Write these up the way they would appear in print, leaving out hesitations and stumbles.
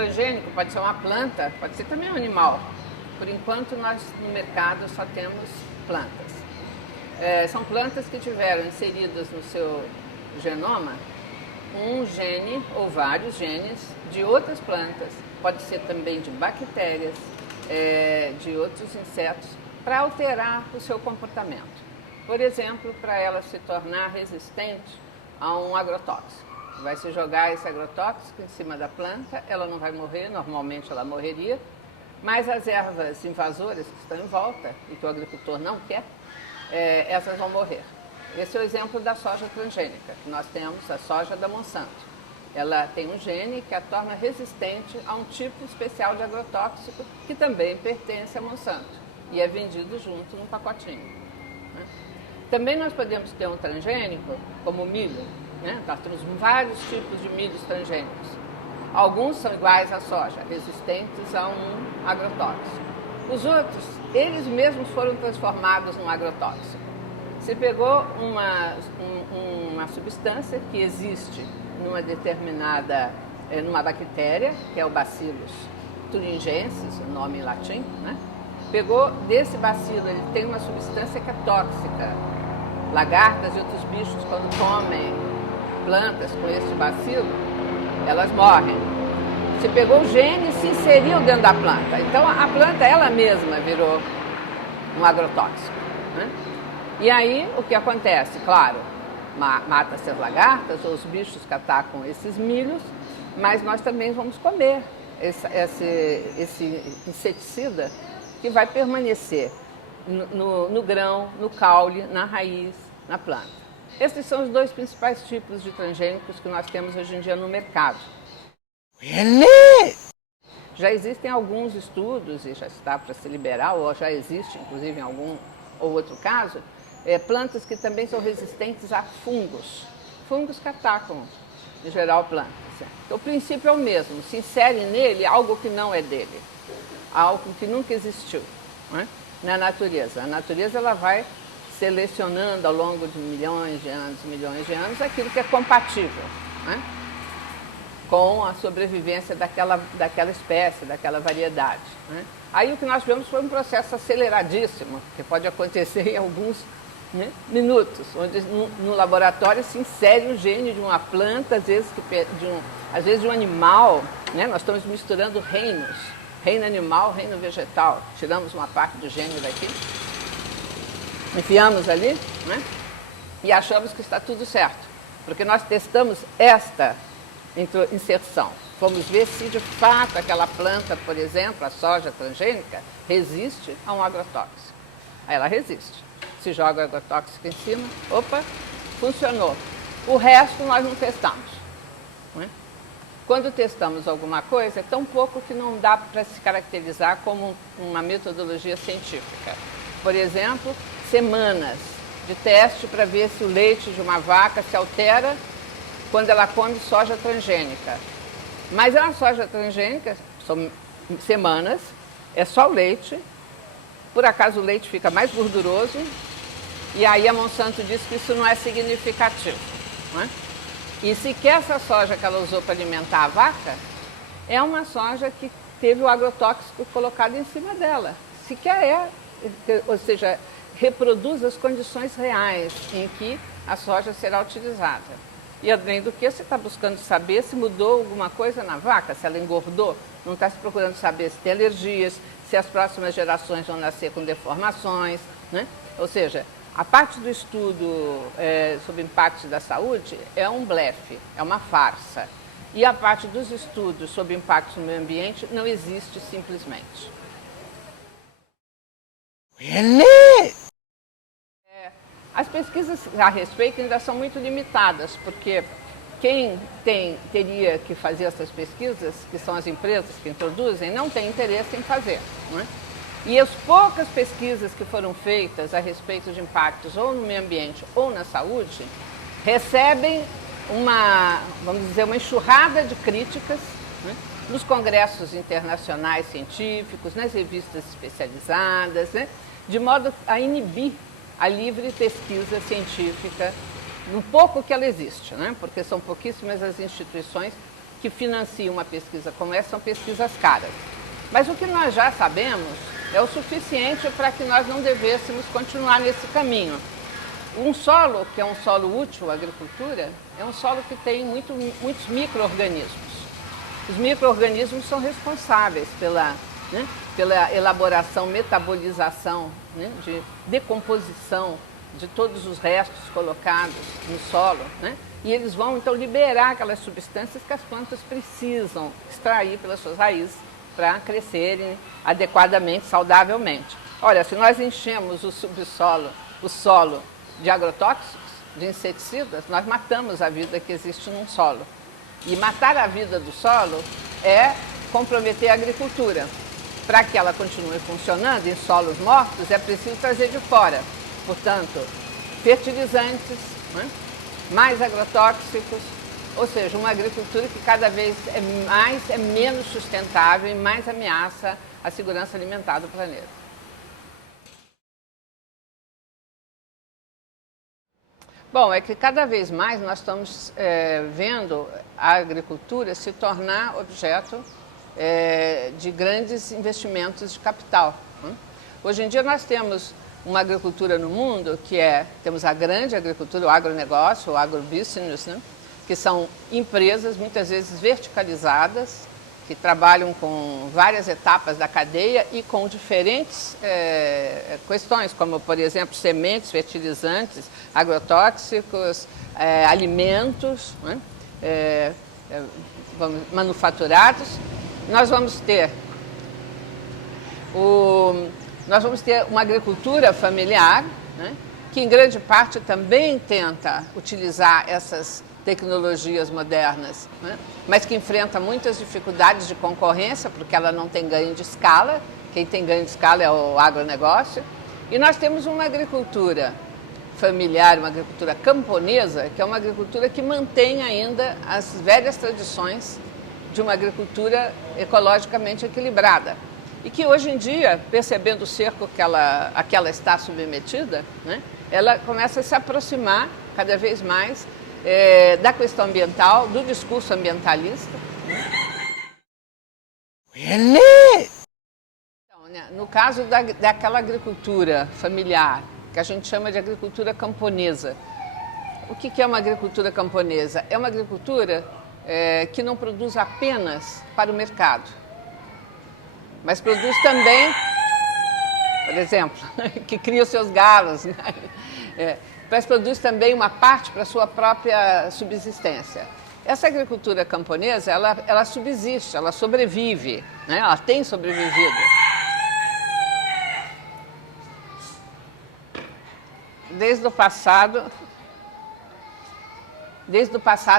transgênico pode ser uma planta, pode ser também um animal. Por enquanto, nós no mercado só temos plantas. São plantas que tiveram inseridas no seu genoma um gene ou vários genes de outras plantas, pode ser também de bactérias, de outros insetos, para alterar o seu comportamento. Por exemplo, para ela se tornar resistente a um agrotóxico. Vai se jogar esse agrotóxico em cima da planta, ela não vai morrer, normalmente ela morreria, mas as ervas invasoras que estão em volta e que o agricultor não quer, essas vão morrer. Esse é o exemplo da soja transgênica, que nós temos a soja da Monsanto. Ela tem um gene que a torna resistente a um tipo especial de agrotóxico que também pertence à Monsanto e é vendido junto num pacotinho, né? Também nós podemos ter um transgênico, como o milho, né? Nós temos vários tipos de milhos transgênicos. Alguns são iguais à soja, resistentes a um agrotóxico. Os outros, eles mesmos foram transformados num agrotóxico. Se pegou uma substância que existe numa determinada, numa bactéria, que é o Bacillus thuringiensis, o nome em latim, né? Pegou desse bacilo, ele tem uma substância que é tóxica. Lagartas e outros bichos, quando comem plantas com esse bacilo, elas morrem. Se pegou o gene e se inseriu dentro da planta. Então a planta ela mesma virou um agrotóxico, né? E aí o que acontece? Claro, mata-se as lagartas ou os bichos que atacam esses milhos, mas nós também vamos comer esse inseticida que vai permanecer no grão, no caule, na raiz, na planta. Esses são os dois principais tipos de transgênicos que nós temos hoje em dia no mercado. Já existem alguns estudos, e já está para se liberar, ou já existe, inclusive, em algum ou outro caso, plantas que também são resistentes a fungos. Fungos que atacam, em geral, plantas. Então, o princípio é o mesmo, se insere nele algo que não é dele, algo que nunca existiu, né, na natureza. A natureza ela vai selecionando ao longo de milhões de anos, aquilo que é compatível, né, com a sobrevivência daquela espécie, daquela variedade, né. Aí o que nós vemos foi um processo aceleradíssimo, que pode acontecer em alguns, né, minutos, onde no laboratório se insere o gene de uma planta, às vezes de um animal, né, nós estamos misturando reinos, reino animal, reino vegetal, tiramos uma parte do gene daqui, enfiamos ali, né, e achamos que está tudo certo, porque nós testamos esta inserção. Fomos ver se de fato aquela planta, por exemplo, a soja transgênica, resiste a um agrotóxico. Aí ela resiste. Se joga o agrotóxico em cima, opa, funcionou. O resto nós não testamos, né? Quando testamos alguma coisa, é tão pouco que não dá para se caracterizar como uma metodologia científica. Por exemplo, semanas de teste para ver se o leite de uma vaca se altera quando ela come soja transgênica. Mas é uma soja transgênica, são semanas, é só o leite, por acaso o leite fica mais gorduroso, e aí a Monsanto diz que isso não é significativo, né? E sequer essa soja que ela usou para alimentar a vaca, é uma soja que teve o agrotóxico colocado em cima dela. Sequer ou seja, reproduz as condições reais em que a soja será utilizada. E além do que, você está buscando saber se mudou alguma coisa na vaca, se ela engordou, não está se procurando saber se tem alergias, se as próximas gerações vão nascer com deformações, né? Ou seja, a parte do estudo sobre impactos da saúde é um blefe, é uma farsa. E a parte dos estudos sobre impactos no meio ambiente não existe simplesmente. As pesquisas a respeito ainda são muito limitadas, porque quem teria que fazer essas pesquisas, que são as empresas que introduzem, não tem interesse em fazer, né? E as poucas pesquisas que foram feitas a respeito de impactos ou no meio ambiente ou na saúde, recebem vamos dizer, uma enxurrada de críticas, né, nos congressos internacionais científicos, nas revistas especializadas, né, de modo a inibir a livre pesquisa científica, no pouco que ela existe, né, porque são pouquíssimas as instituições que financiam uma pesquisa como essa são pesquisas caras. Mas o que nós já sabemos é o suficiente para que nós não devêssemos continuar nesse caminho. Um solo, que é um solo útil à agricultura, é um solo que tem muitos micro-organismos. Os micro-organismos são responsáveis pela elaboração, metabolização, né, de decomposição de todos os restos colocados no solo, né? E eles vão então liberar aquelas substâncias que as plantas precisam extrair pelas suas raízes para crescerem adequadamente, saudavelmente. Olha, se nós enchemos o solo de agrotóxicos, de inseticidas, nós matamos a vida que existe num solo. E matar a vida do solo é comprometer a agricultura. Para que ela continue funcionando em solos mortos, é preciso trazer de fora. Portanto, fertilizantes, né? Mais agrotóxicos, ou seja, uma agricultura que cada vez é menos sustentável e mais ameaça a segurança alimentar do planeta. Bom, é que cada vez mais nós estamos vendo a agricultura se tornar objeto de grandes investimentos de capital. Né? Hoje em dia nós temos uma agricultura no mundo temos a grande agricultura, o agronegócio, o agrobusiness, né? Que são empresas muitas vezes verticalizadas, que trabalham com várias etapas da cadeia e com diferentes questões, como, por exemplo, sementes, fertilizantes, agrotóxicos, alimentos, né? Manufaturados. Nós vamos ter uma agricultura familiar, né? Que em grande parte também tenta utilizar essas tecnologias modernas, né? Mas que enfrenta muitas dificuldades de concorrência, porque ela não tem ganho de escala. Quem tem ganho de escala é o agronegócio. E nós temos uma agricultura familiar, uma agricultura camponesa, que é uma agricultura que mantém ainda as velhas tradições de uma agricultura ecologicamente equilibrada. E que hoje em dia, percebendo o cerco que ela está submetida, né, ela começa a se aproximar cada vez mais da questão ambiental, do discurso ambientalista. Então, né, no caso daquela agricultura familiar, que a gente chama de agricultura camponesa. O que é uma agricultura camponesa? É uma agricultura que não produz apenas para o mercado, mas produz também, por exemplo, que cria os seus galos, né? Mas produz também uma parte para a sua própria subsistência. Essa agricultura camponesa, ela subsiste, ela sobrevive, né? Ela tem sobrevivido. Desde o passado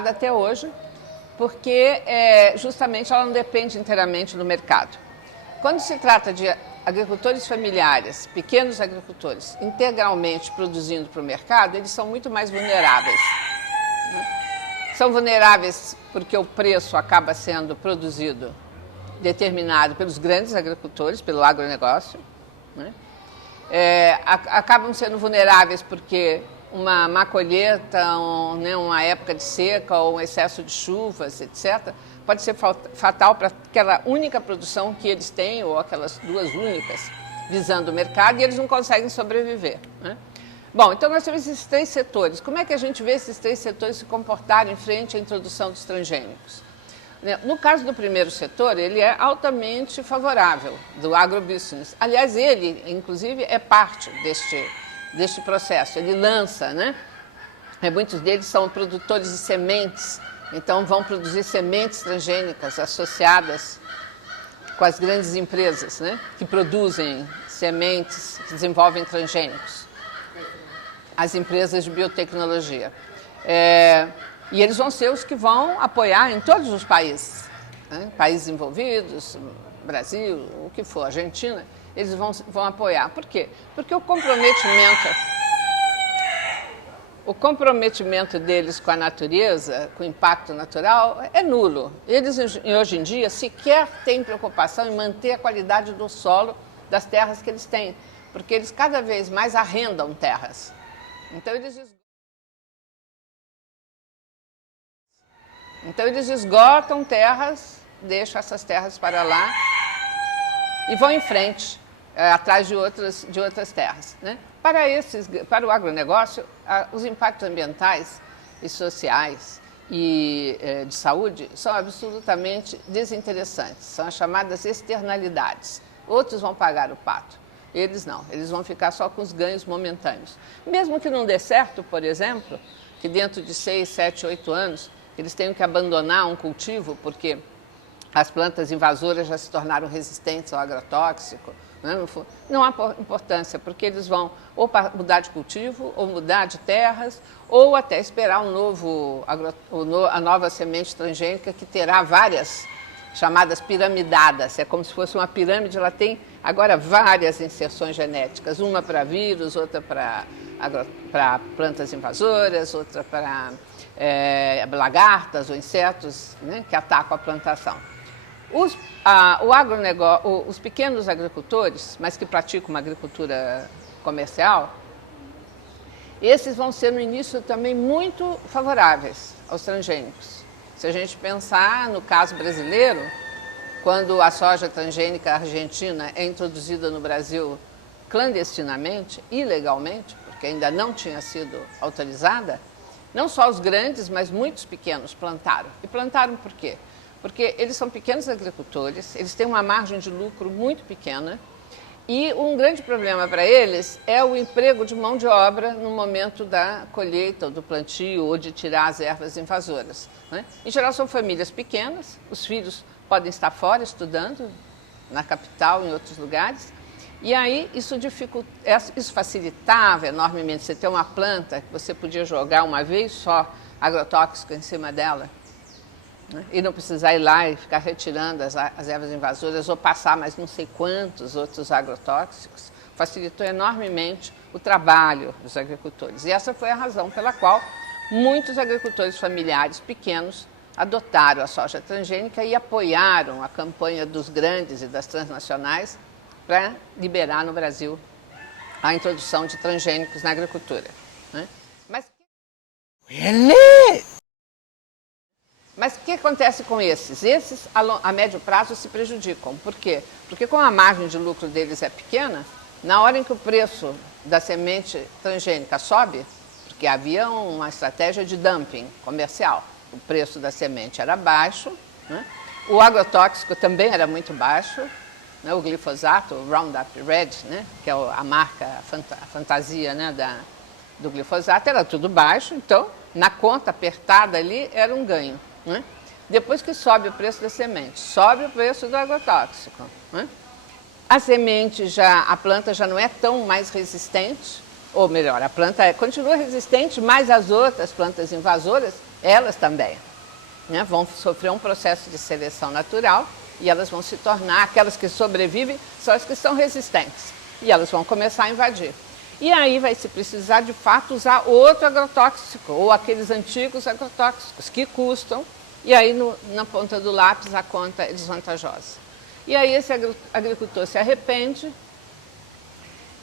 até hoje, porque justamente ela não depende inteiramente do mercado. Quando se trata de agricultores familiares, pequenos agricultores, integralmente produzindo para o mercado, eles são muito mais vulneráveis. São vulneráveis porque o preço acaba sendo produzido, determinado pelos grandes agricultores, pelo agronegócio, né? Acabam sendo vulneráveis porque uma má colheita, uma época de seca ou um excesso de chuvas, etc., pode ser fatal para aquela única produção que eles têm, ou aquelas duas únicas, visando o mercado, e eles não conseguem sobreviver, né? Bom, então nós temos esses três setores. Como é que a gente vê esses três setores se comportarem em frente à introdução dos transgênicos? No caso do primeiro setor, ele é altamente favorável do agrobusiness. Aliás, ele, inclusive, é parte deste processo. Ele lança, né? Muitos deles são produtores de sementes, então vão produzir sementes transgênicas associadas com as grandes empresas, né? Que produzem sementes, que desenvolvem transgênicos. As empresas de biotecnologia. E eles vão ser os que vão apoiar em todos os países, né? Países envolvidos, Brasil, o que for, Argentina, eles vão apoiar. Por quê? Porque o comprometimento deles com a natureza, com o impacto natural, é nulo. Eles, hoje em dia, sequer têm preocupação em manter a qualidade do solo das terras que eles têm, porque eles cada vez mais arrendam terras. Então, eles Então eles esgotam terras, deixam essas terras para lá e vão em frente, atrás de outras terras. Né? Para o agronegócio, os impactos ambientais e sociais e de saúde são absolutamente desinteressantes, são as chamadas externalidades. Outros vão pagar o pato, eles não, eles vão ficar só com os ganhos momentâneos. Mesmo que não dê certo, por exemplo, que dentro de 6, 7, 8 anos eles tenham que abandonar um cultivo porque as plantas invasoras já se tornaram resistentes ao agrotóxico, né? Não há importância, porque eles vão ou mudar de cultivo, ou mudar de terras, ou até esperar a nova semente transgênica que terá várias chamadas piramidadas. É como se fosse uma pirâmide, ela tem agora várias inserções genéticas, uma para vírus, outra para plantas invasoras, outra para lagartas ou insetos, né, que atacam a plantação. Os pequenos agricultores, mas que praticam uma agricultura comercial, esses vão ser no início também muito favoráveis aos transgênicos. Se a gente pensar no caso brasileiro, quando a soja transgênica argentina é introduzida no Brasil clandestinamente, ilegalmente, porque ainda não tinha sido autorizada, não só os grandes, mas muitos pequenos plantaram. E plantaram por quê? Porque eles são pequenos agricultores, eles têm uma margem de lucro muito pequena e um grande problema para eles é o emprego de mão de obra no momento da colheita, ou do plantio, ou de tirar as ervas invasoras. Né? Em geral são famílias pequenas, os filhos podem estar fora estudando, na capital, em outros lugares, e aí isso facilitava enormemente. Você ter uma planta que você podia jogar uma vez só agrotóxico em cima dela, né? E não precisar ir lá e ficar retirando as ervas invasoras ou passar mais não sei quantos outros agrotóxicos, facilitou enormemente o trabalho dos agricultores. E essa foi a razão pela qual muitos agricultores familiares pequenos adotaram a soja transgênica e apoiaram a campanha dos grandes e das transnacionais para liberar no Brasil a introdução de transgênicos na agricultura. Né? Mas o que acontece com esses? Esses, a médio prazo, se prejudicam. Por quê? Porque como a margem de lucro deles é pequena, na hora em que o preço da semente transgênica sobe, porque havia uma estratégia de dumping comercial, o preço da semente era baixo, né? O agrotóxico também era muito baixo, né? O glifosato, o Roundup Red, né? Que é a marca, a fantasia, né? do glifosato, era tudo baixo, então na conta apertada ali era um ganho. Né? Depois que sobe o preço da semente, sobe o preço do agrotóxico. Né? A planta já não é tão mais resistente, ou melhor, a planta continua resistente, mas as outras plantas invasoras, elas também, né? Vão sofrer um processo de seleção natural e elas vão se tornar, aquelas que sobrevivem, são as que são resistentes. E elas vão começar a invadir. E aí vai se precisar, de fato, usar outro agrotóxico, ou aqueles antigos agrotóxicos, que custam, e aí na ponta do lápis a conta é desvantajosa. E aí esse agricultor se arrepende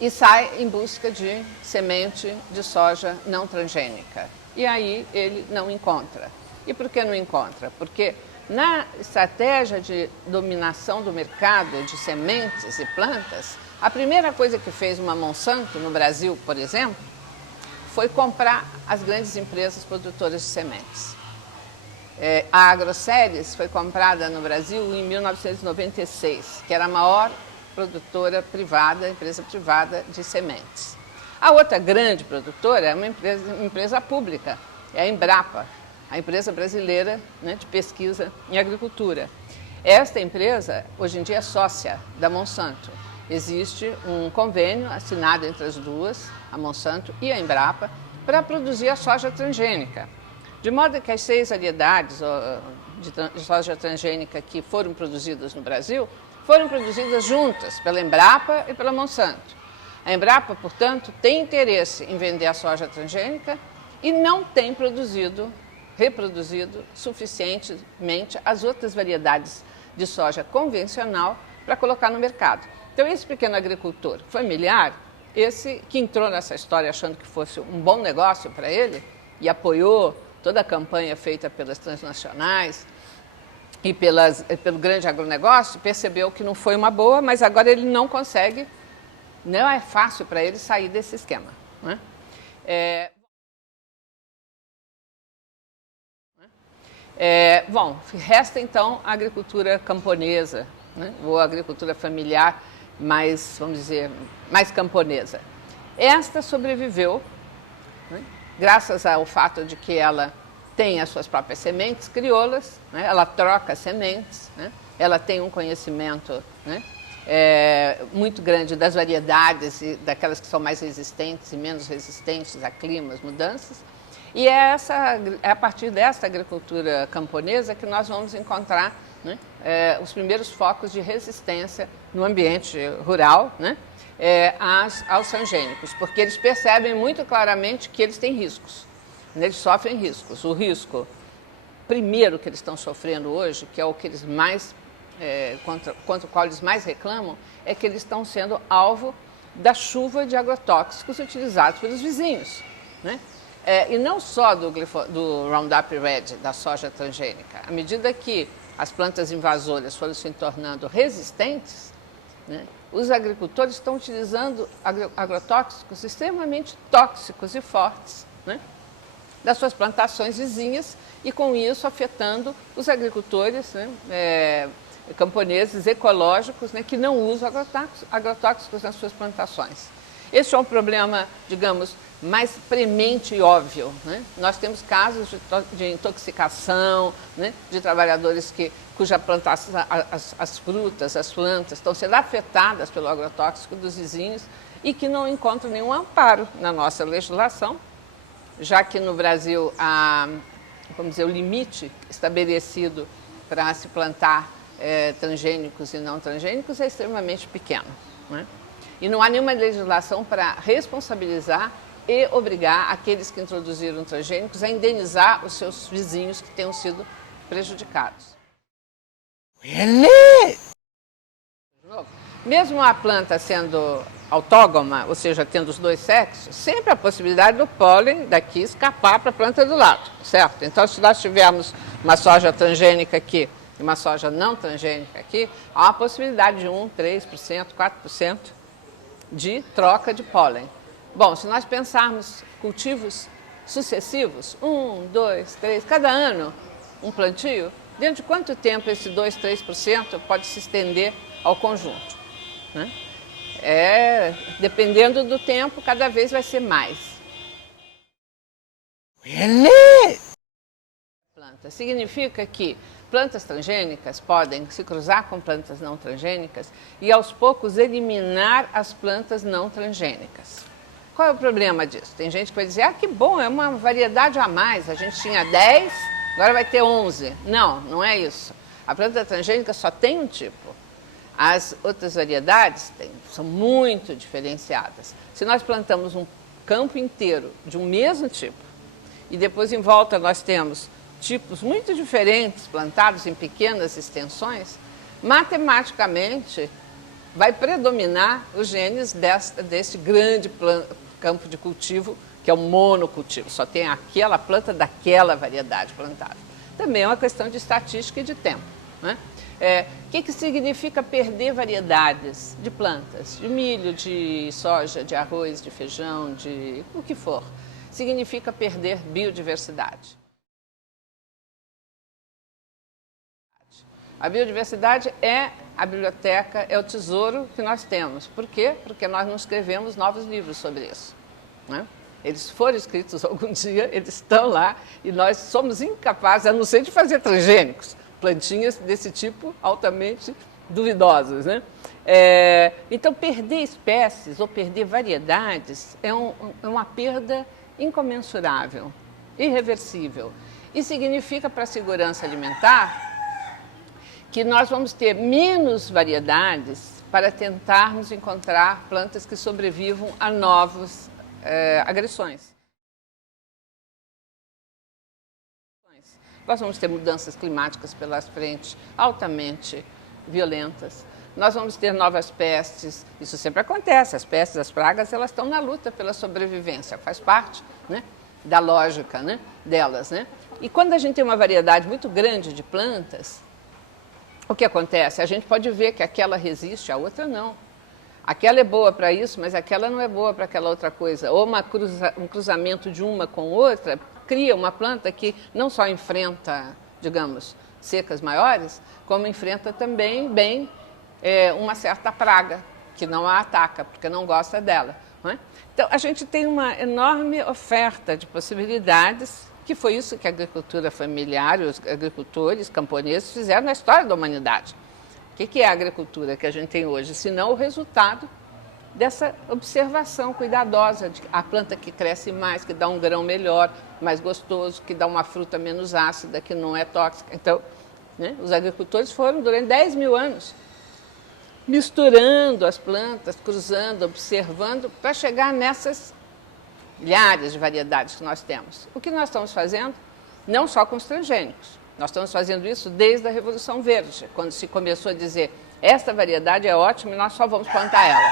e sai em busca de semente de soja não transgênica. E aí ele não encontra. E por que não encontra? Porque na estratégia de dominação do mercado de sementes e plantas, a primeira coisa que fez uma Monsanto no Brasil, por exemplo, foi comprar as grandes empresas produtoras de sementes. A AgroSéries foi comprada no Brasil em 1996, que era a maior produtora privada, empresa privada de sementes. A outra grande produtora é uma empresa pública, é a Embrapa, a empresa brasileira, né, de pesquisa em agricultura. Esta empresa, hoje em dia, é sócia da Monsanto. Existe um convênio assinado entre as duas, a Monsanto e a Embrapa, para produzir a soja transgênica. De modo que as 6 variedades de soja transgênica que foram produzidas no Brasil, foram produzidas juntas pela Embrapa e pela Monsanto. A Embrapa, portanto, tem interesse em vender a soja transgênica e não tem reproduzido suficientemente as outras variedades de soja convencional para colocar no mercado. Então, esse pequeno agricultor familiar, esse que entrou nessa história achando que fosse um bom negócio para ele e apoiou toda a campanha feita pelas transnacionais e pelo grande agronegócio, percebeu que não foi uma boa, mas agora ele não consegue, não é fácil para ele sair desse esquema, né? Bom, resta então a agricultura camponesa, né? Ou a agricultura familiar, mais, vamos dizer, mais camponesa. Esta sobreviveu, né? Graças ao fato de que ela tem as suas próprias sementes crioulas, né? Ela troca sementes, né? Ela tem um conhecimento, né? Muito grande das variedades e daquelas que são mais resistentes e menos resistentes a climas, mudanças. E é a partir dessa agricultura camponesa que nós vamos encontrar, né, os primeiros focos de resistência no ambiente rural, né, aos transgênicos, porque eles percebem muito claramente que eles têm riscos, né, eles sofrem riscos. O risco primeiro que eles estão sofrendo hoje, que é o que eles mais, contra o qual eles mais reclamam, é que eles estão sendo alvo da chuva de agrotóxicos utilizados pelos vizinhos, né? E não só do Roundup Ready, da soja transgênica. À medida que as plantas invasoras foram se tornando resistentes, né, os agricultores estão utilizando agrotóxicos extremamente tóxicos e fortes, né, das suas plantações vizinhas e, com isso, afetando os agricultores, né, camponeses ecológicos, né, que não usam agrotóxicos nas suas plantações. Esse é um problema, digamos, mais premente e óbvio, né? Nós temos casos de intoxicação, né, de trabalhadores cuja plantação, as frutas, as plantas estão sendo afetadas pelo agrotóxico dos vizinhos e que não encontram nenhum amparo na nossa legislação, já que no Brasil vamos dizer, o limite estabelecido para se plantar transgênicos e não transgênicos é extremamente pequeno, né? E não há nenhuma legislação para responsabilizar e obrigar aqueles que introduziram transgênicos a indenizar os seus vizinhos que tenham sido prejudicados. Really? Mesmo a planta sendo autógama, ou seja, tendo os dois sexos, sempre há a possibilidade do pólen daqui escapar para a planta do lado, certo? Então, se nós tivermos uma soja transgênica aqui e uma soja não transgênica aqui, há uma possibilidade de 1%, 3%, 4% de troca de pólen. Bom, se nós pensarmos cultivos sucessivos, 1, 2, 3, cada ano um plantio, dentro de quanto tempo esse 2, 3% pode se estender ao conjunto, né? Dependendo do tempo, cada vez vai ser mais. Really? Planta. Significa que plantas transgênicas podem se cruzar com plantas não transgênicas e, aos poucos, eliminar as plantas não transgênicas. Qual é o problema disso? Tem gente que vai dizer, que bom, é uma variedade a mais, a gente tinha 10, agora vai ter 11. Não, não é isso. A planta transgênica só tem um tipo. As outras variedades são muito diferenciadas. Se nós plantamos um campo inteiro de um mesmo tipo e depois em volta nós temos tipos muito diferentes plantados em pequenas extensões, matematicamente vai predominar os genes desse grande campo de cultivo, que é o monocultivo, só tem aquela planta daquela variedade plantada. Também é uma questão de estatística e de tempo, né? O que significa perder variedades de plantas, de milho, de soja, de arroz, de feijão, de o que for? Significa perder biodiversidade. A biodiversidade é a biblioteca, é o tesouro que nós temos. Por quê? Porque nós não escrevemos novos livros sobre isso, né? Eles foram escritos algum dia, eles estão lá e nós somos incapazes, a não ser de fazer transgênicos, plantinhas desse tipo altamente duvidosas, né? Então, perder espécies ou perder variedades é uma perda incomensurável, irreversível. E significa para a segurança alimentar que nós vamos ter menos variedades para tentarmos encontrar plantas que sobrevivam a novas agressões. Nós vamos ter mudanças climáticas pelas frentes altamente violentas. Nós vamos ter novas pestes, isso sempre acontece, as pestes, as pragas, elas estão na luta pela sobrevivência, faz parte, né, da lógica, né, delas, né? E quando a gente tem uma variedade muito grande de plantas, o que acontece? A gente pode ver que aquela resiste, a outra não. Aquela é boa para isso, mas aquela não é boa para aquela outra coisa. Ou um cruzamento de uma com outra cria uma planta que não só enfrenta, digamos, secas maiores, como enfrenta também bem uma certa praga, que não a ataca, porque não gosta dela. Não é? Então, a gente tem uma enorme oferta de possibilidades, que foi isso que a agricultura familiar, os agricultores, camponeses fizeram na história da humanidade. O que é a agricultura que a gente tem hoje? Senão o resultado dessa observação cuidadosa de a planta que cresce mais, que dá um grão melhor, mais gostoso, que dá uma fruta menos ácida, que não é tóxica. Então, né, os agricultores foram durante 10 mil anos misturando as plantas, cruzando, observando, para chegar nessas milhares de variedades que nós temos. O que nós estamos fazendo? Não só com os transgênicos. Nós estamos fazendo isso desde a Revolução Verde, quando se começou a dizer esta variedade é ótima e nós só vamos plantar ela.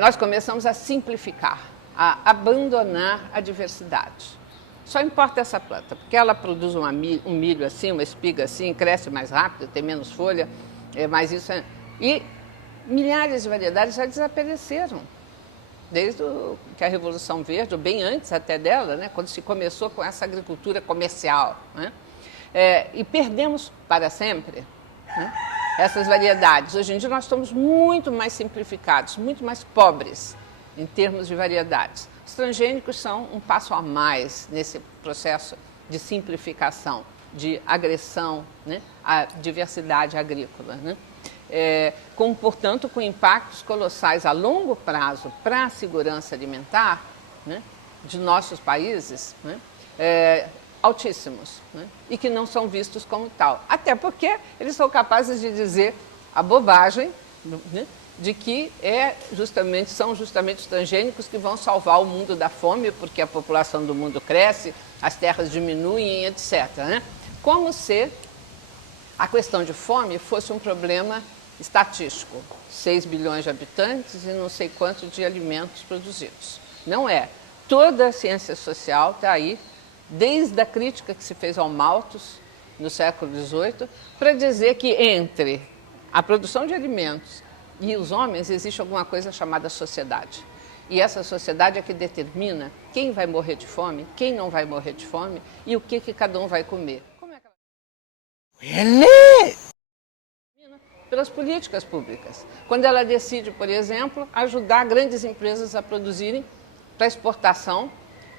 Nós começamos a simplificar, a abandonar a diversidade. Só importa essa planta, porque ela produz um milho assim, uma espiga assim, cresce mais rápido, tem menos folha, mas isso é... E milhares de variedades já desapareceram. Desde que a Revolução Verde, ou bem antes até dela, né, quando se começou com essa agricultura comercial. Né, e perdemos para sempre, né, essas variedades. Hoje em dia nós estamos muito mais simplificados, muito mais pobres em termos de variedades. Os transgênicos são um passo a mais nesse processo de simplificação, de agressão, né, à diversidade agrícola. Né? Portanto, com impactos colossais a longo prazo para a segurança alimentar, né, de nossos países, né, altíssimos, né, e que não são vistos como tal. Até porque eles são capazes de dizer a bobagem, né, de que são justamente os transgênicos que vão salvar o mundo da fome, porque a população do mundo cresce, as terras diminuem, etc. Né? Como se a questão de fome fosse um problema estatístico, 6 bilhões de habitantes e não sei quanto de alimentos produzidos. Não é. Toda a ciência social está aí, desde a crítica que se fez ao Malthus, no século XVIII, para dizer que entre a produção de alimentos e os homens existe alguma coisa chamada sociedade. E essa sociedade é que determina quem vai morrer de fome, quem não vai morrer de fome e o que cada um vai comer. Como é que ela... Pelas políticas públicas. Quando ela decide, por exemplo, ajudar grandes empresas a produzirem para exportação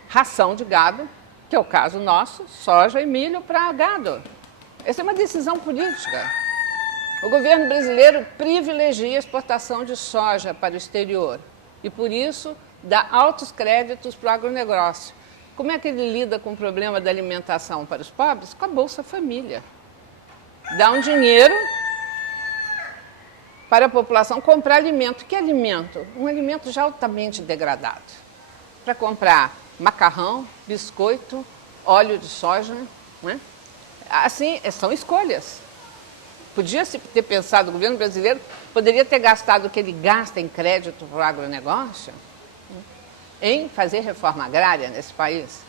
ração de gado, que é o caso nosso, soja e milho para gado. Essa é uma decisão política. O governo brasileiro privilegia a exportação de soja para o exterior e, por isso, dá altos créditos para o agronegócio. Como é que ele lida com o problema da alimentação para os pobres? Com a Bolsa Família. Dá um dinheiro para a população comprar alimento. Que alimento? Um alimento já altamente degradado. Para comprar macarrão, biscoito, óleo de soja. Né? Assim, são escolhas. Podia-se ter pensado, o governo brasileiro poderia ter gastado o que ele gasta em crédito para o agronegócio em fazer reforma agrária nesse país,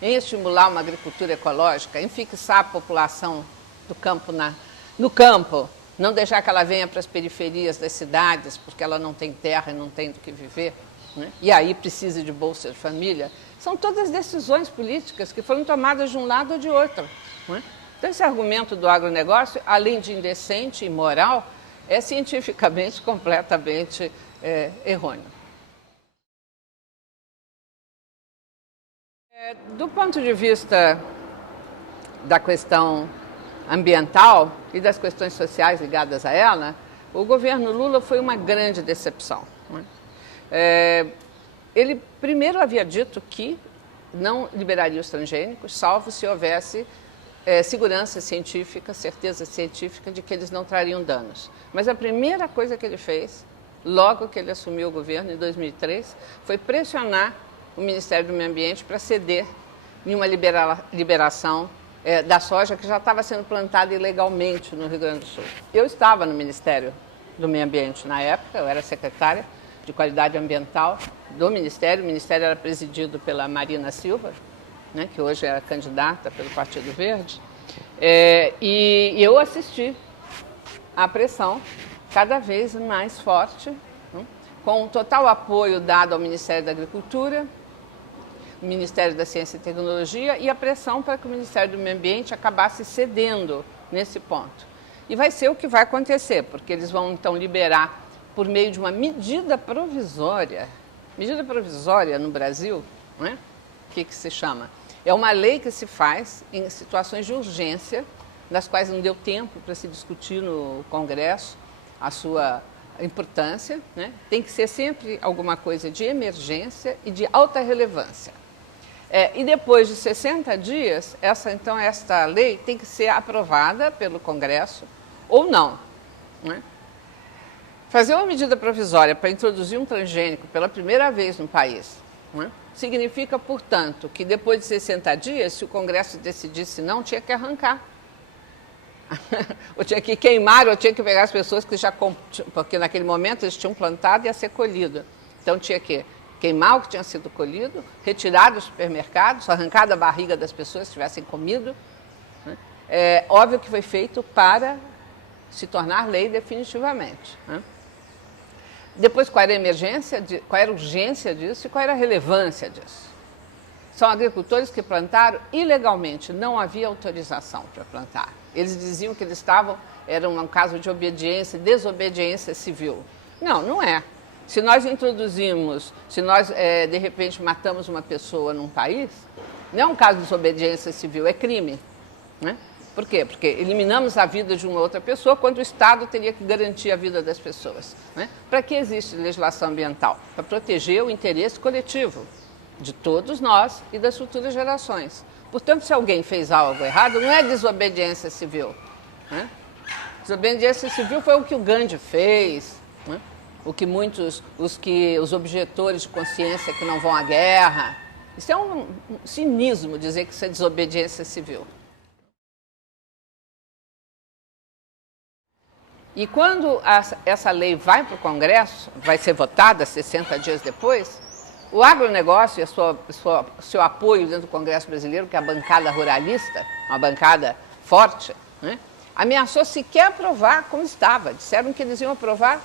em estimular uma agricultura ecológica, em fixar a população do campo no campo, não deixar que ela venha para as periferias das cidades, porque ela não tem terra e não tem do que viver, né? E aí precisa de Bolsa de Família. São todas decisões políticas que foram tomadas de um lado ou de outro. Né? Então, esse argumento do agronegócio, além de indecente e imoral, é cientificamente completamente errôneo. Do ponto de vista da questão ambiental e das questões sociais ligadas a ela, o governo Lula foi uma grande decepção. Né? Ele primeiro havia dito que não liberaria os transgênicos, salvo se houvesse segurança científica, certeza científica de que eles não trariam danos. Mas a primeira coisa que ele fez, logo que ele assumiu o governo, em 2003, foi pressionar o Ministério do Meio Ambiente para ceder em uma liberação da soja que já estava sendo plantada ilegalmente no Rio Grande do Sul. Eu estava no Ministério do Meio Ambiente na época, eu era secretária, de qualidade ambiental do Ministério. O Ministério era presidido pela Marina Silva, né, que hoje é candidata pelo Partido Verde, e eu assisti à pressão cada vez mais forte, né, com total apoio dado ao Ministério da Agricultura, o Ministério da Ciência e Tecnologia e a pressão para que o Ministério do Meio Ambiente acabasse cedendo nesse ponto. E vai ser o que vai acontecer, porque eles vão então liberar por meio de uma medida provisória no Brasil, né? O que se chama? É uma lei que se faz em situações de urgência, das quais não deu tempo para se discutir no Congresso a sua importância, né? Tem que ser sempre alguma coisa de emergência e de alta relevância. E depois de 60 dias, esta lei tem que ser aprovada pelo Congresso ou não, né? Fazer uma medida provisória para introduzir um transgênico pela primeira vez no país, né, significa, portanto, que depois de 60 dias, se o Congresso decidisse não, tinha que arrancar. Ou tinha que queimar, ou tinha que pegar as pessoas que já... Porque naquele momento eles tinham plantado e ia ser colhido. Então tinha que queimar o que tinha sido colhido, retirar dos supermercados, arrancar da barriga das pessoas que tivessem comido. Né? É óbvio que foi feito para se tornar lei definitivamente. Né? Depois, qual era a emergência, qual era a urgência disso e qual era a relevância disso? São agricultores que plantaram ilegalmente, não havia autorização para plantar. Eles diziam que era um caso de obediência, desobediência civil. Não, não é. Se nós de repente matamos uma pessoa num país, não é um caso de desobediência civil, é crime. Né? Por quê? Porque eliminamos a vida de uma outra pessoa quando o Estado teria que garantir a vida das pessoas. Né? Para que existe legislação ambiental? Para proteger o interesse coletivo de todos nós e das futuras gerações. Portanto, se alguém fez algo errado, não é desobediência civil. Né? Desobediência civil foi o que o Gandhi fez, né? O que os objetores de consciência que não vão à guerra. Isso é um cinismo dizer que isso é desobediência civil. E quando essa lei vai para o Congresso, vai ser votada 60 dias depois, o agronegócio e seu apoio dentro do Congresso brasileiro, que é a bancada ruralista, uma bancada forte, né, ameaçou sequer aprovar como estava. Disseram que eles iam aprovar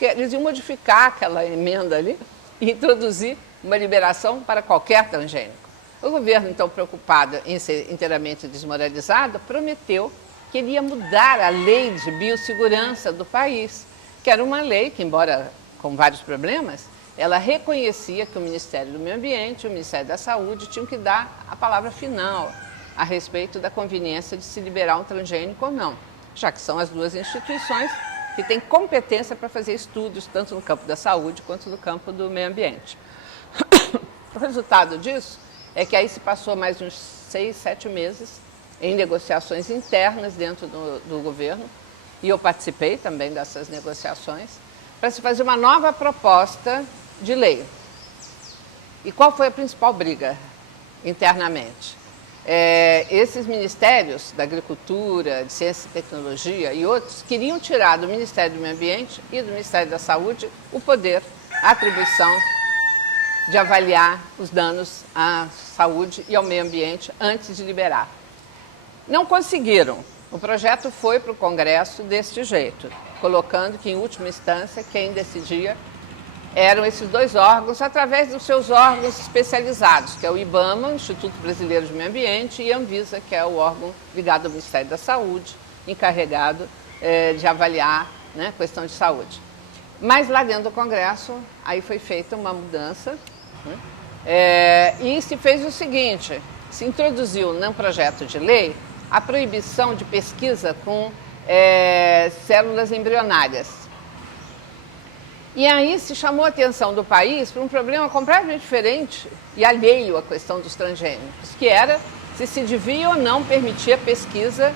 eles iam modificar aquela emenda ali e introduzir uma liberação para qualquer transgênico. O governo, então, preocupado em ser inteiramente desmoralizado, prometeu que ele ia mudar a lei de biossegurança do país, que era uma lei que, embora com vários problemas, ela reconhecia que o Ministério do Meio Ambiente e o Ministério da Saúde tinham que dar a palavra final a respeito da conveniência de se liberar um transgênico ou não, já que são as duas instituições que têm competência para fazer estudos tanto no campo da saúde quanto no campo do meio ambiente. O resultado disso é que aí se passou mais uns 6, 7 meses em negociações internas dentro do governo, e eu participei também dessas negociações, para se fazer uma nova proposta de lei. E qual foi a principal briga internamente? Esses ministérios da Agricultura, de Ciência e Tecnologia e outros queriam tirar do Ministério do Meio Ambiente e do Ministério da Saúde o poder, a atribuição de avaliar os danos à saúde e ao meio ambiente antes de liberar. Não conseguiram. O projeto foi para o Congresso deste jeito, colocando que, em última instância, quem decidia eram esses dois órgãos, através dos seus órgãos especializados, que é o IBAMA, o Instituto Brasileiro de Meio Ambiente, e a Anvisa, que é o órgão ligado ao Ministério da Saúde, encarregado de avaliar, né, a questão de saúde. Mas lá dentro do Congresso, aí foi feita uma mudança, né, e se fez o seguinte: se introduziu num projeto de lei a proibição de pesquisa com células embrionárias. E aí se chamou a atenção do país para um problema completamente diferente e alheio à questão dos transgênicos, que era se devia ou não permitir a pesquisa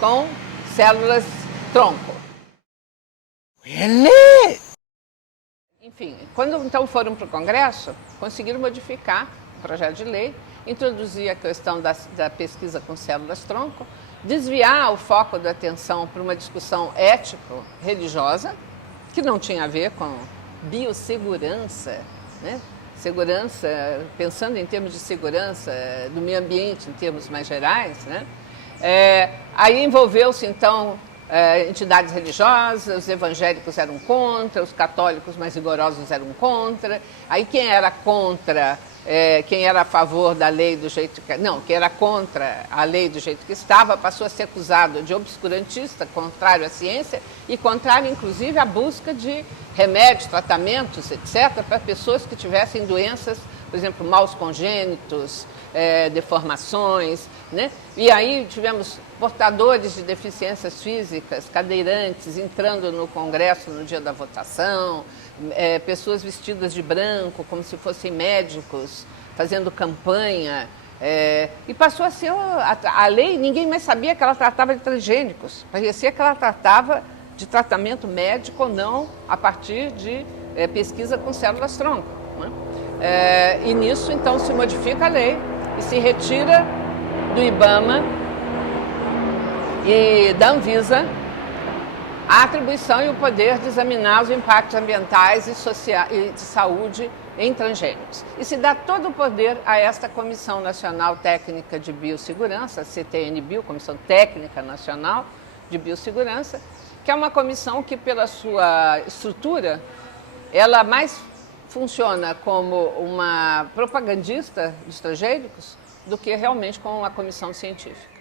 com células tronco. Really? Enfim, quando então foram para o Congresso, conseguiram modificar o projeto de lei, introduzir a questão da pesquisa com células tronco, desviar o foco da atenção para uma discussão ético-religiosa, que não tinha a ver com biossegurança, né? Segurança, pensando em termos de segurança do meio ambiente, em termos mais gerais, né? Aí envolveu-se, então, entidades religiosas, os evangélicos eram contra, os católicos mais rigorosos eram contra. Aí quem era contra, quem era a favor da lei do jeito que... Não, quem era contra a lei do jeito que estava, passou a ser acusado de obscurantista, contrário à ciência e contrário, inclusive, à busca de remédios, tratamentos, etc., para pessoas que tivessem doenças, por exemplo, maus congênitos, deformações, né? E aí tivemos portadores de deficiências físicas, cadeirantes, entrando no Congresso no dia da votação, pessoas vestidas de branco, como se fossem médicos, fazendo campanha. E passou a ser a lei, ninguém mais sabia que ela tratava de transgênicos. Parecia que ela tratava de tratamento médico ou não, a partir de pesquisa com células-tronco, né? E nisso, então, se modifica a lei e se retira do IBAMA e da Anvisa a atribuição e o poder de examinar os impactos ambientais e de saúde em transgênicos. E se dá todo o poder a esta Comissão Nacional Técnica de Biossegurança, a CTN-Bio, Comissão Técnica Nacional de Biossegurança, que é uma comissão que, pela sua estrutura, ela mais funciona como uma propagandista dos transgênicos do que realmente como uma comissão científica.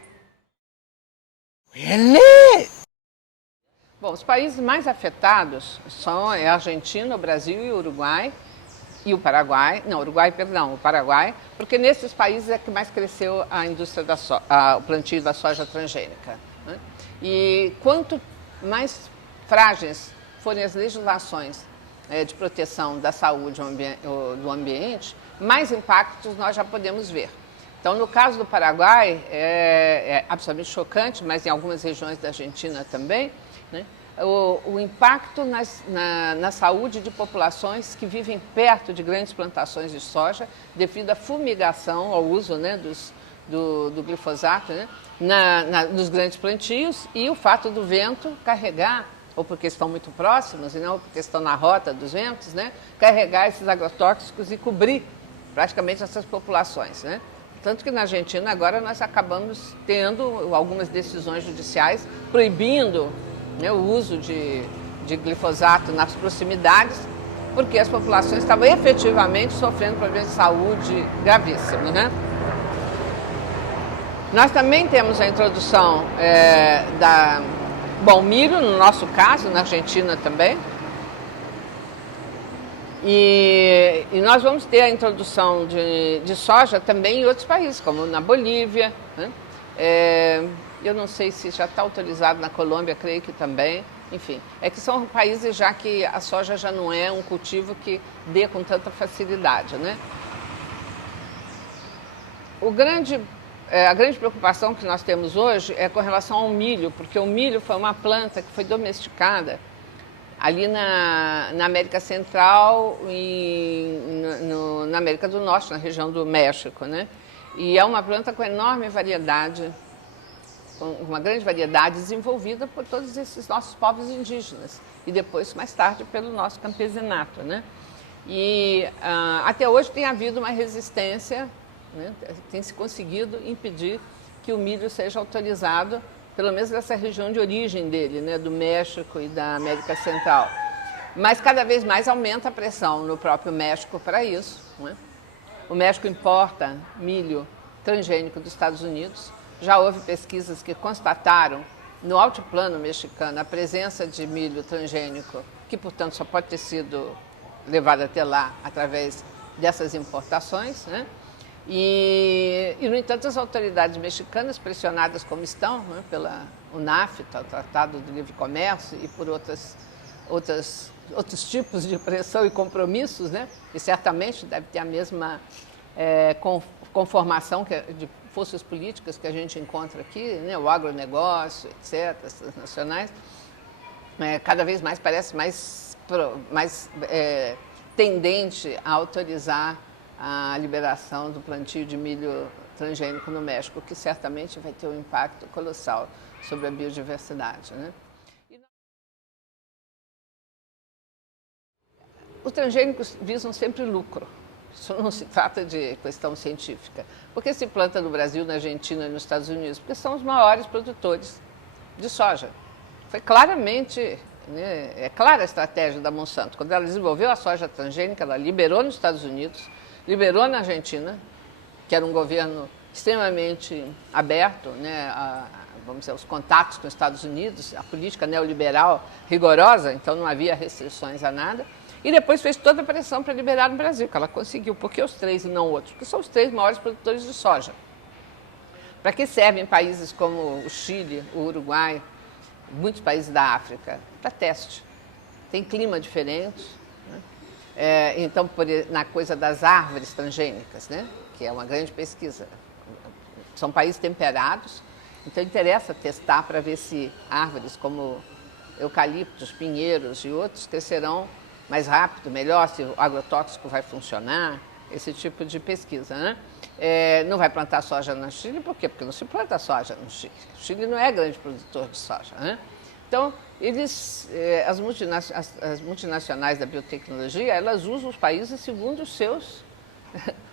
Really? Bom, os países mais afetados são a Argentina, o Brasil e o Uruguai, e o Paraguai, não, o Paraguai, porque nesses países é que mais cresceu a indústria o plantio da soja transgênica, né? E quanto mais frágeis forem as legislações de proteção da saúde do ambiente, mais impactos nós já podemos ver. Então, no caso do Paraguai, é absolutamente chocante, mas em algumas regiões da Argentina também, né? O impacto na saúde de populações que vivem perto de grandes plantações de soja, devido à fumigação, ao uso, né, do glifosato, né, nos grandes plantios, e o fato do vento carregar, ou porque estão muito próximos, e não porque estão na rota dos ventos, né, carregar esses agrotóxicos e cobrir praticamente essas populações, né? Tanto que na Argentina agora nós acabamos tendo algumas decisões judiciais proibindo, né, o uso de glifosato nas proximidades, porque as populações estavam efetivamente sofrendo problemas de saúde gravíssimos, né? Nós também temos a introdução Bom, milho, no nosso caso, na Argentina também. E nós vamos ter a introdução de soja também em outros países, como na Bolívia, né? Eu não sei se já está autorizado na Colômbia, creio que também. Enfim, é que são países já que a soja já não é um cultivo que dê com tanta facilidade, né? A grande preocupação que nós temos hoje é com relação ao milho, porque o milho foi uma planta que foi domesticada ali na América Central e na América do Norte, na região do México, né? E é uma planta com enorme variedade, com uma grande variedade desenvolvida por todos esses nossos povos indígenas e depois, mais tarde, pelo nosso campesinato, né? E até hoje tem havido uma resistência, né? Tem se conseguido impedir que o milho seja autorizado, pelo menos nessa região de origem dele, né? Do México e da América Central. Mas cada vez mais aumenta a pressão no próprio México para isso, né? O México importa milho transgênico dos Estados Unidos. Já houve pesquisas que constataram no altiplano mexicano a presença de milho transgênico, que, portanto, só pode ter sido levado até lá através dessas importações, né? E, no entanto, as autoridades mexicanas, pressionadas como estão, né, pela UNAFTA, o Tratado de Livre Comércio, e por outros tipos de pressão e compromissos, né, e certamente deve ter a mesma conformação de forças políticas que a gente encontra aqui, né, o agronegócio, etc., as transnacionais, cada vez mais parece mais tendente a autorizar a liberação do plantio de milho transgênico no México, que certamente vai ter um impacto colossal sobre a biodiversidade, né? os transgênicos visam sempre lucro. Isso não se trata de questão científica. Por que se planta no Brasil, na Argentina e nos Estados Unidos? Porque são os maiores produtores de soja. Foi claramente, né, é clara a estratégia da Monsanto. Quando ela desenvolveu a soja transgênica, ela liberou nos Estados Unidos, liberou na Argentina, que era um governo extremamente aberto, né, vamos dizer, os contatos com os Estados Unidos, a política neoliberal rigorosa, então não havia restrições a nada. E depois fez toda a pressão para liberar no Brasil, que ela conseguiu. Por que os 3 e não outros? Porque são os 3 maiores produtores de soja. Para que servem países como o Chile, o Uruguai, muitos países da África? Para teste. Tem clima diferente. Né? Então, na coisa das árvores transgênicas, né? Que é uma grande pesquisa. São países temperados, então interessa testar para ver se árvores como eucaliptos, pinheiros e outros crescerão mais rápido, melhor, se o agrotóxico vai funcionar, esse tipo de pesquisa, né? Não vai plantar soja no Chile, por quê? Porque não se planta soja no Chile. O Chile não é grande produtor de soja, né? Então, as multinacionais da biotecnologia, elas usam os países segundo os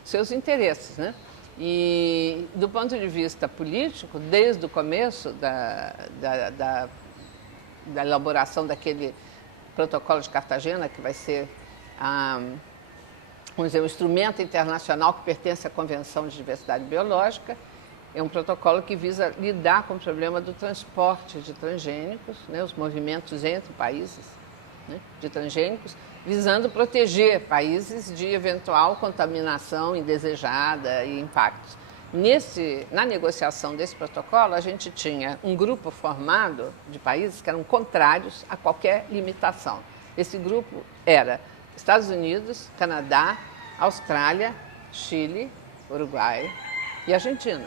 seus interesses, né? E, do ponto de vista político, desde o começo da elaboração daquele protocolo de Cartagena, que vai ser, vamos dizer, um instrumento internacional que pertence à Convenção de Diversidade Biológica. É um protocolo que visa lidar com o problema do transporte de transgênicos, né, os movimentos entre países, né, de transgênicos, visando proteger países de eventual contaminação indesejada e impactos. Na negociação desse protocolo, a gente tinha um grupo formado de países que eram contrários a qualquer limitação. Esse grupo era Estados Unidos, Canadá, Austrália, Chile, Uruguai e Argentina.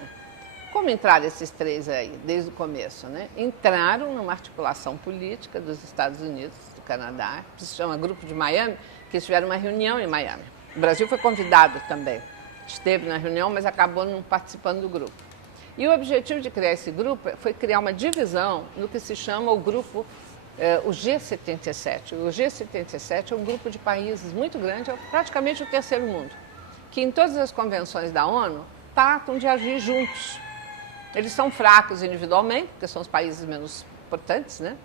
Como entraram esses 3 aí, desde o começo, né? Entraram numa articulação política dos Estados Unidos, do Canadá, que se chama Grupo de Miami, que eles tiveram uma reunião em Miami. O Brasil foi convidado também. Esteve na reunião, mas acabou não participando do grupo. E o objetivo de criar esse grupo foi criar uma divisão no que se chama o grupo, o G77. O G77 é um grupo de países muito grande, é praticamente o terceiro mundo, que em todas as convenções da ONU tratam de agir juntos. Eles são fracos individualmente, porque são os países menos importantes, né?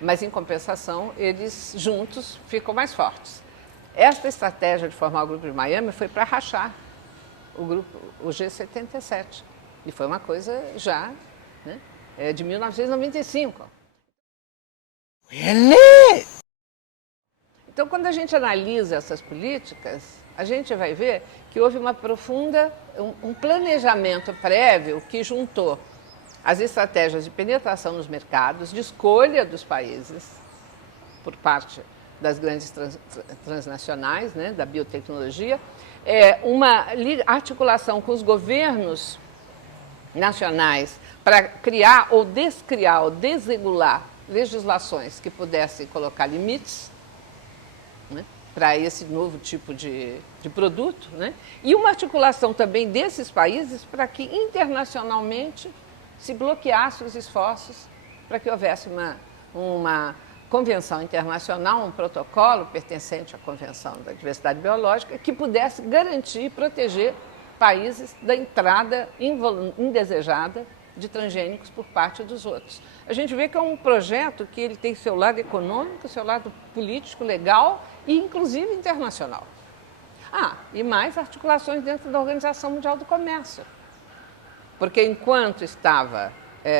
Mas, em compensação, eles juntos ficam mais fortes. Esta estratégia de formar o grupo de Miami foi para rachar o G77. E foi uma coisa já, né, de 1995. Really? Então, quando a gente analisa essas políticas, a gente vai ver que houve um planejamento prévio que juntou as estratégias de penetração nos mercados, de escolha dos países por parte das grandes transnacionais, né, da biotecnologia, uma articulação com os governos nacionais para criar ou descriar ou desregular legislações que pudessem colocar limites, né, para esse novo tipo de produto, né, e uma articulação também desses países para que internacionalmente se bloqueasse os esforços para que houvesse uma convenção internacional, um protocolo pertencente à Convenção da Diversidade Biológica, que pudesse garantir e proteger países da entrada indesejada de transgênicos por parte dos outros. A gente vê que é um projeto que ele tem seu lado econômico, seu lado político, legal e inclusive internacional. E mais articulações dentro da Organização Mundial do Comércio. Porque enquanto estava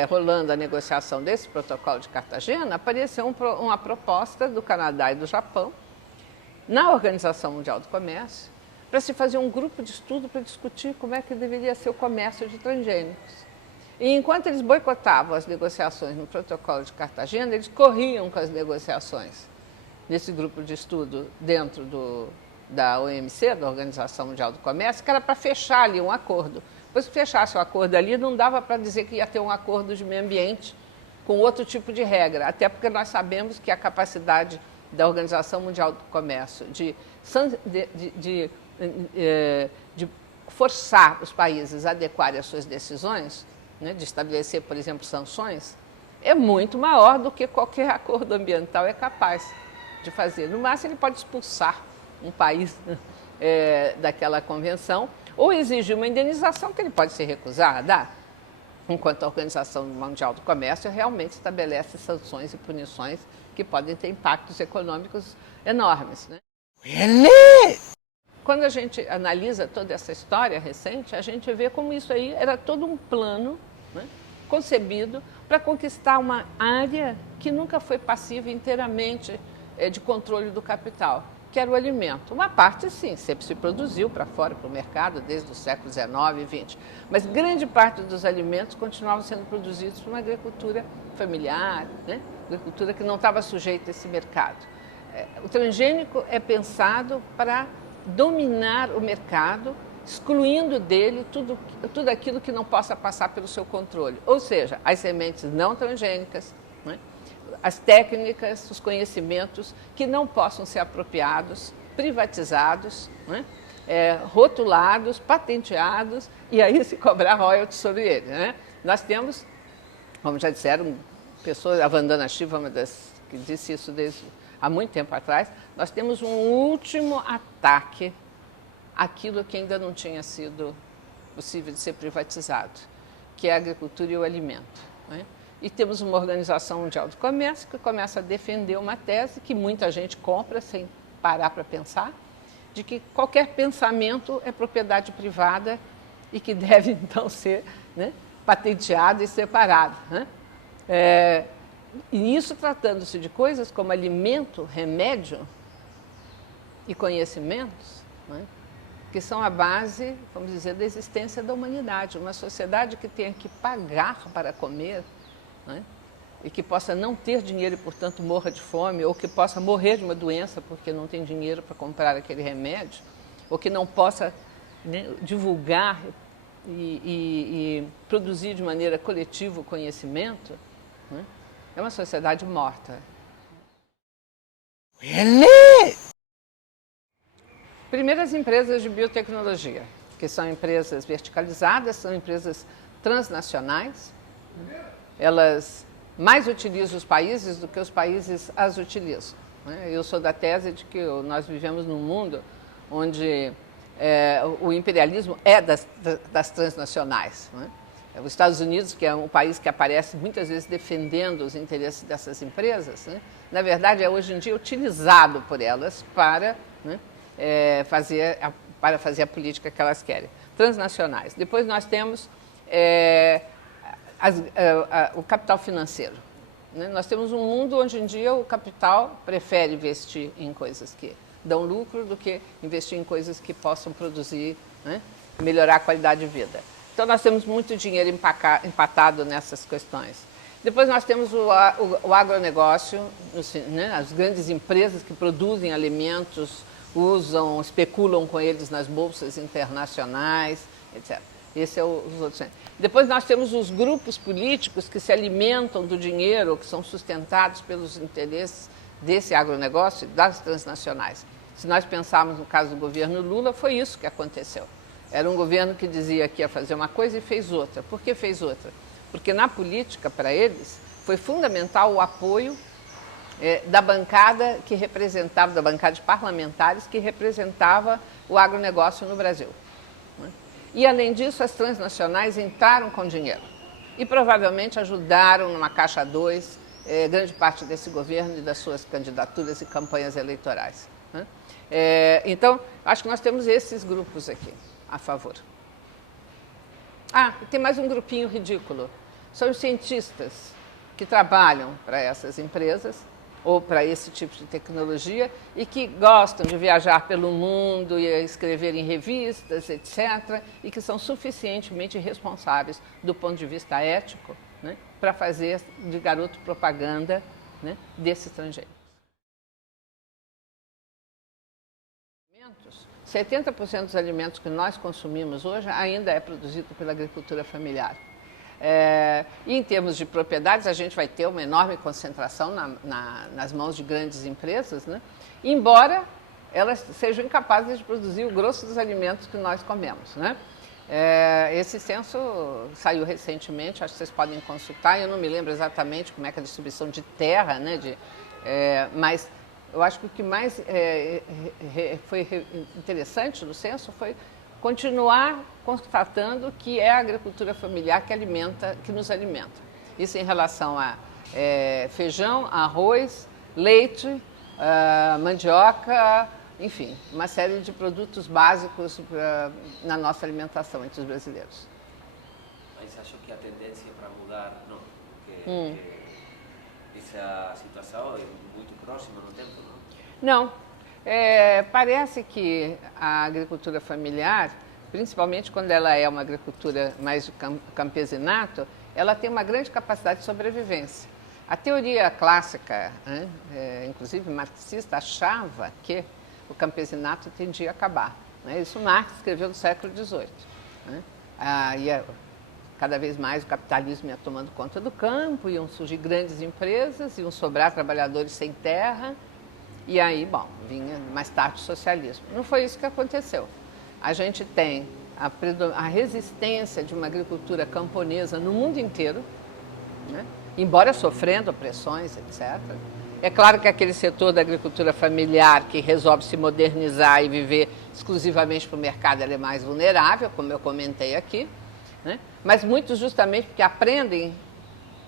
rolando a negociação desse protocolo de Cartagena, apareceu uma proposta do Canadá e do Japão na Organização Mundial do Comércio para se fazer um grupo de estudo para discutir como é que deveria ser o comércio de transgênicos. E enquanto eles boicotavam as negociações no protocolo de Cartagena, eles corriam com as negociações nesse grupo de estudo dentro da OMC, da Organização Mundial do Comércio, que era para fechar ali um acordo. Depois que fechasse o acordo ali, não dava para dizer que ia ter um acordo de meio ambiente com outro tipo de regra, até porque nós sabemos que a capacidade da Organização Mundial do Comércio de forçar os países a adequarem as suas decisões, né, de estabelecer, por exemplo, sanções, é muito maior do que qualquer acordo ambiental é capaz de fazer. No máximo, ele pode expulsar um país daquela convenção, ou exige uma indenização que ele pode se recusar a dar, enquanto a Organização Mundial do Comércio realmente estabelece sanções e punições que podem ter impactos econômicos enormes. Né? Really? Quando a gente analisa toda essa história recente, a gente vê como isso aí era todo um plano, né, concebido para conquistar uma área que nunca foi passiva inteiramente de controle do capital, que era o alimento. Uma parte, sim, sempre se produziu para fora, para o mercado, desde o século XIX e XX, mas grande parte dos alimentos continuavam sendo produzidos por uma agricultura familiar, né? Agricultura que não estava sujeita a esse mercado. O transgênico é pensado para dominar o mercado, excluindo dele tudo aquilo que não possa passar pelo seu controle. Ou seja, as sementes não transgênicas, né? As técnicas, os conhecimentos que não possam ser apropriados, privatizados, né? Rotulados, patenteados e aí se cobrar royalties sobre ele. Né? Nós temos, como já disseram, pessoas, a Vandana Shiva, uma das que disse isso há muito tempo atrás, nós temos um último ataque àquilo que ainda não tinha sido possível de ser privatizado, que é a agricultura e o alimento. Né? E temos uma Organização Mundial do Comércio que começa a defender uma tese que muita gente compra sem parar para pensar, de que qualquer pensamento é propriedade privada e que deve, então, ser, né, patenteado e separado. Né? E isso tratando-se de coisas como alimento, remédio e conhecimentos, né, que são a base, vamos dizer, da existência da humanidade. Uma sociedade que tenha que pagar para comer, né, e que possa não ter dinheiro e, portanto, morra de fome, ou que possa morrer de uma doença porque não tem dinheiro para comprar aquele remédio, ou que não possa, né, divulgar e produzir de maneira coletiva o conhecimento, né, é uma sociedade morta. Really? Primeiro, as empresas de biotecnologia, que são empresas verticalizadas, são empresas transnacionais. Elas mais utilizam os países do que os países as utilizam. Né? Eu sou da tese de que nós vivemos num mundo onde o imperialismo é das transnacionais. Né? Os Estados Unidos, que é um país que aparece muitas vezes defendendo os interesses dessas empresas, né? Na verdade é hoje em dia utilizado por elas para, né, fazer a política que elas querem. Transnacionais. Depois nós temos o capital financeiro. Né? Nós temos um mundo onde, hoje em dia, o capital prefere investir em coisas que dão lucro do que investir em coisas que possam produzir, né, melhorar a qualidade de vida. Então, nós temos muito dinheiro empatado nessas questões. Depois nós temos o agronegócio, né, as grandes empresas que produzem alimentos, especulam com eles nas bolsas internacionais, etc. Esse é os outros. Depois nós temos os grupos políticos que se alimentam do dinheiro, que são sustentados pelos interesses desse agronegócio, das transnacionais. Se nós pensarmos no caso do governo Lula, foi isso que aconteceu. Era um governo que dizia que ia fazer uma coisa e fez outra. Por que fez outra? Porque na política, para eles, foi fundamental o apoio da bancada que representava, da bancada de parlamentares que representava o agronegócio no Brasil. Né? E, além disso, as transnacionais entraram com dinheiro e provavelmente ajudaram numa caixa 2 grande parte desse governo e das suas candidaturas e campanhas eleitorais. Né? Então, acho que nós temos esses grupos aqui a favor. E tem mais um grupinho ridículo. São os cientistas que trabalham para essas empresas ou para esse tipo de tecnologia e que gostam de viajar pelo mundo e escrever em revistas, etc., e que são suficientemente responsáveis do ponto de vista ético, né, para fazer de garoto propaganda, né, desse estrangeiro. 70% dos alimentos que nós consumimos hoje ainda é produzido pela agricultura familiar. E em termos de propriedades, a gente vai ter uma enorme concentração nas mãos de grandes empresas, né? Embora elas sejam incapazes de produzir o grosso dos alimentos que nós comemos. Né? Esse censo saiu recentemente, acho que vocês podem consultar, eu não me lembro exatamente como é que é a distribuição de terra, né? Mas eu acho que o que mais foi interessante no censo foi continuar constatando que é a agricultura familiar que nos alimenta. Isso em relação a feijão, arroz, leite, mandioca, enfim, uma série de produtos básicos na nossa alimentação entre os brasileiros. Mas acho que a tendência para mudar, não, que essa situação é muito próxima no tempo, não? Não, parece que a agricultura familiar, principalmente quando ela é uma agricultura mais de campesinato, ela tem uma grande capacidade de sobrevivência. A teoria clássica, inclusive marxista, achava que o campesinato tendia a acabar. Isso Marx escreveu no século XVIII. Cada vez mais o capitalismo ia tomando conta do campo, iam surgir grandes empresas, iam sobrar trabalhadores sem terra, e aí, bom, vinha mais tarde o socialismo. Não foi isso que aconteceu. A gente tem a resistência de uma agricultura camponesa no mundo inteiro, embora sofrendo opressões, etc. É claro que aquele setor da agricultura familiar que resolve se modernizar e viver exclusivamente para o mercado, ele é mais vulnerável, como eu comentei aqui, mas muitos justamente porque aprendem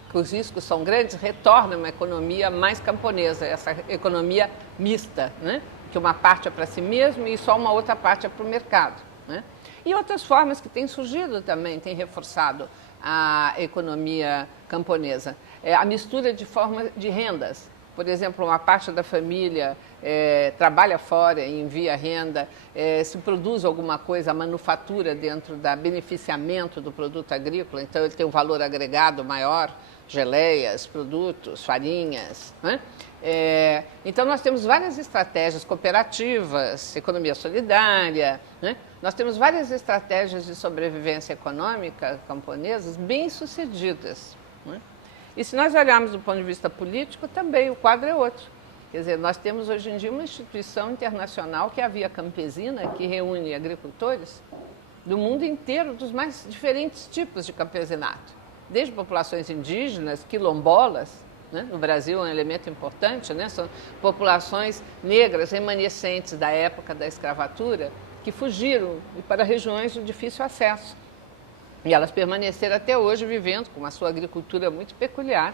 que os riscos são grandes, retornam uma economia mais camponesa, essa economia mista, que uma parte é para si mesmo e só uma outra parte é para o mercado. E outras formas que têm surgido também, têm reforçado a economia camponesa. A mistura de formas de rendas. Por exemplo, uma parte da família trabalha fora e envia renda, se produz alguma coisa, a manufatura dentro da beneficiamento do produto agrícola, então ele tem um valor agregado maior, geleias, produtos, farinhas. Então nós temos várias estratégias cooperativas, economia solidária, nós temos várias estratégias de sobrevivência econômica camponesas bem-sucedidas. E se nós olharmos do ponto de vista político, também o quadro é outro. Quer dizer, nós temos hoje em dia uma instituição internacional que é a Via Campesina, que reúne agricultores do mundo inteiro, dos mais diferentes tipos de campesinato. Desde populações indígenas, quilombolas, no Brasil é um elemento importante, são populações negras remanescentes da época da escravatura, que fugiram para regiões de difícil acesso. E elas permaneceram até hoje vivendo com a sua agricultura muito peculiar.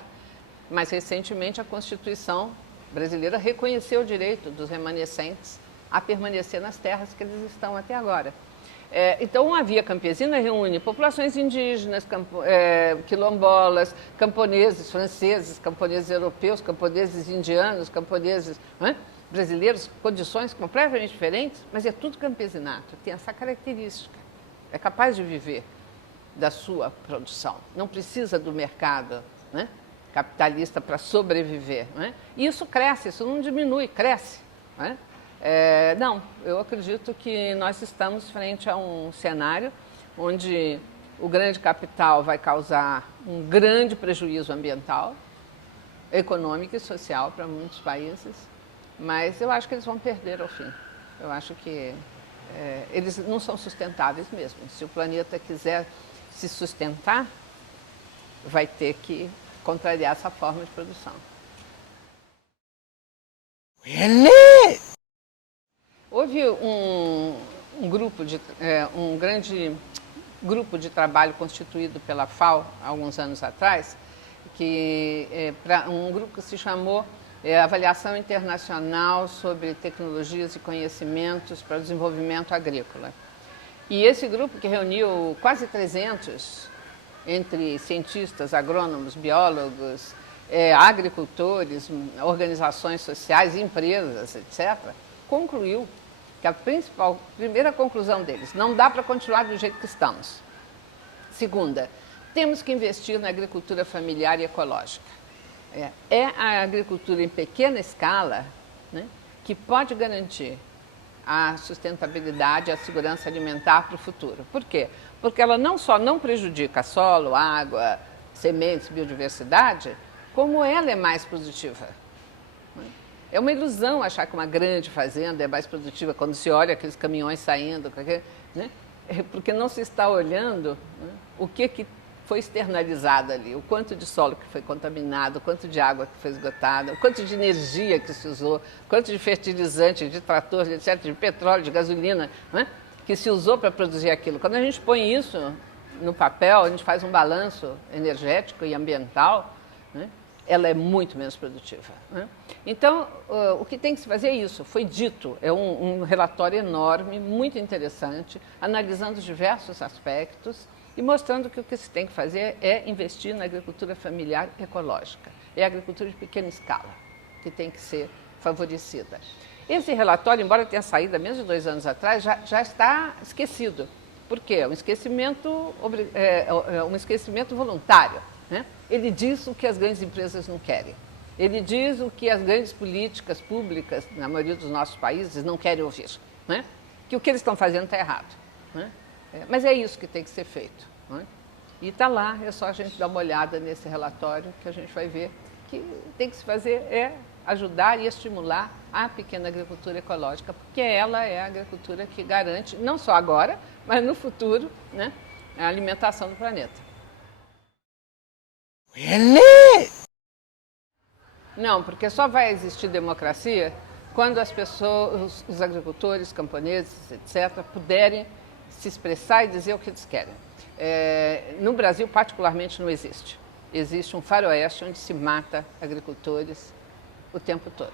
Mais recentemente, a Constituição brasileira reconheceu o direito dos remanescentes a permanecer nas terras que eles estão até agora. Então, a Via Campesina reúne populações indígenas, quilombolas, camponeses franceses, camponeses europeus, camponeses indianos, camponeses brasileiros, condições completamente diferentes, mas é tudo campesinato, tem essa característica, é capaz de viver da sua produção, não precisa do mercado capitalista para sobreviver. E isso cresce, isso não diminui, cresce. Não, eu acredito que nós estamos frente a um cenário onde o grande capital vai causar um grande prejuízo ambiental, econômico e social para muitos países, mas eu acho que eles vão perder ao fim. Eu acho que eles não são sustentáveis mesmo. Se o planeta quiser se sustentar, vai ter que contrariar essa forma de produção. Houve um grande grupo de trabalho constituído pela FAO há alguns anos atrás, um grupo que se chamou Avaliação Internacional sobre Tecnologias e Conhecimentos para o Desenvolvimento Agrícola. E esse grupo, que reuniu quase 300, entre cientistas, agrônomos, biólogos, agricultores, organizações sociais, empresas, etc., concluiu que a primeira conclusão deles: não dá para continuar do jeito que estamos. Segunda, temos que investir na agricultura familiar e ecológica. É a agricultura em pequena escala que pode garantir a sustentabilidade, a segurança alimentar para o futuro. Por quê? Porque ela não só não prejudica solo, água, sementes, biodiversidade, como ela é mais produtiva. É uma ilusão achar que uma grande fazenda é mais produtiva quando se olha aqueles caminhões saindo, porque não se está olhando o que foi externalizada ali, o quanto de solo que foi contaminado, o quanto de água que foi esgotada, o quanto de energia que se usou, o quanto de fertilizante, de trator, etc., de petróleo, de gasolina, né, que se usou para produzir aquilo. Quando a gente põe isso no papel, a gente faz um balanço energético e ambiental, né, ela é muito menos produtiva. Né? Então, o que tem que se fazer é isso, foi dito, é um relatório enorme, muito interessante, analisando diversos aspectos e mostrando que o que se tem que fazer é investir na agricultura familiar ecológica. É a agricultura de pequena escala que tem que ser favorecida. Esse relatório, embora tenha saído há menos de 2 anos atrás, já está esquecido. Por quê? É um esquecimento voluntário. Né? Ele diz o que as grandes empresas não querem. Ele diz o que as grandes políticas públicas, na maioria dos nossos países, não querem ouvir. Né? Que o que eles estão fazendo está errado. Né? Mas é isso que tem que ser feito. Né? E está lá, é só a gente dar uma olhada nesse relatório que a gente vai ver que tem que se fazer é ajudar e estimular a pequena agricultura ecológica, porque ela é a agricultura que garante, não só agora, mas no futuro, né, a alimentação do planeta. Really? Não, porque só vai existir democracia quando as pessoas, os agricultores, camponeses, etc., puderem se expressar e dizer o que eles querem. No Brasil, particularmente, não existe. Existe um faroeste onde se mata agricultores o tempo todo.